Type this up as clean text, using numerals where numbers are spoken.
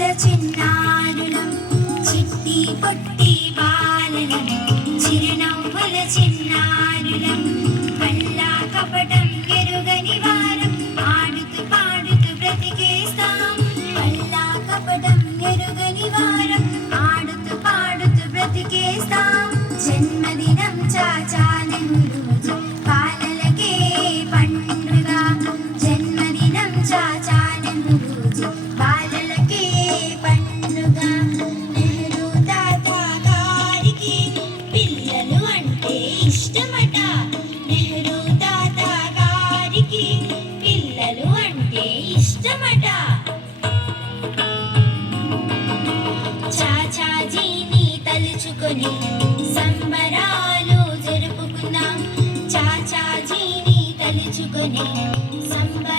చిరునవ్వుల చిన్నారులం చిట్టి పొట్టి బాలలం చిరునవ్వుల చిన్నారులం కల్లా కపటం ఎరుగని వారం ఆడుతూ పాడుతూ బ్రతికేస్తాం కల్లా కపటం ఎరుగని వారం ఆడుతూ పాడుతూ బ్రతికేస్తాం జన్మదినం చాచా నెహ్రూజీ బాలలకే పండుగ జన్మదినం చాచా నెహ్రూజీ బాలలకే పండుగ నెహ్రూ తాత గారికి పిల్లలు అంటే ఇష్టమట నెహ్రూ తాత గారికి పిల్లలు అంటే ఇష్టమట చాచాజీని తలుచుకొని సంబరాలు జరుపుకుందాం చాచాజీని తలుచుకొని సంబరాలు